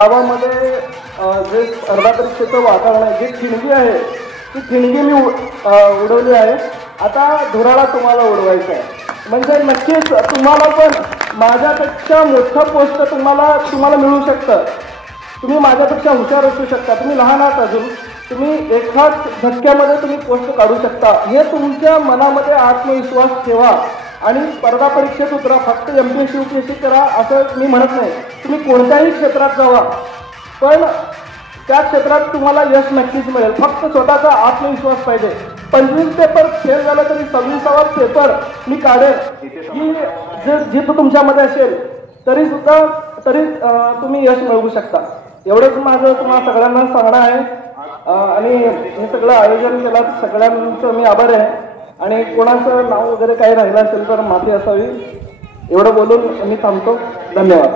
गावामध्ये जे स्पर्धा परीक्षेचं वातावरण आहे, जी ठिणगी आहे ती ठिणगी मी उडवली आहे. आता धुराळा तुम्हाला उडवायचा आहे. म्हणजे नक्कीच तुम्हाला पण माझ्यापेक्षा मोठं पोस्ट तुम्हाला मिळू शकतं. तुम्ही माझ्यापेक्षा हुशार असू शकता. तुम्ही लहान आहात अजून. तुम्ही एकाच झटक्यामध्ये तुम्ही पोस्ट काढू शकता. हे तुमच्या मनामध्ये आत्मविश्वास ठेवा आणि स्पर्धा परीक्षेत उतरा. फक्त MPSC UPSC करा असं मी म्हणत नाही. तुम्ही कोणत्याही क्षेत्रात जावा, पण त्या क्षेत्रात तुम्हाला यश नक्कीच मिळेल. फक्त स्वतःचा आत्मविश्वास पाहिजे. 25 पेपर फेल झाला तरी 26वा पेपर मी काढेल ही जिद्द तुमच्यामध्ये असेल तरी तुम्ही यश मिळवू शकता. एवढंच माझं तुम्हाला सगळ्यांना सांगणं आहे. आणि हे सगळं आयोजन केलं सगळ्यांचं मी आभार आहे. आणि कोणाचं नाव वगैरे काही राहिलं असेल तर माफी असावी. एवढं बोलून मी थांबतो. धन्यवाद.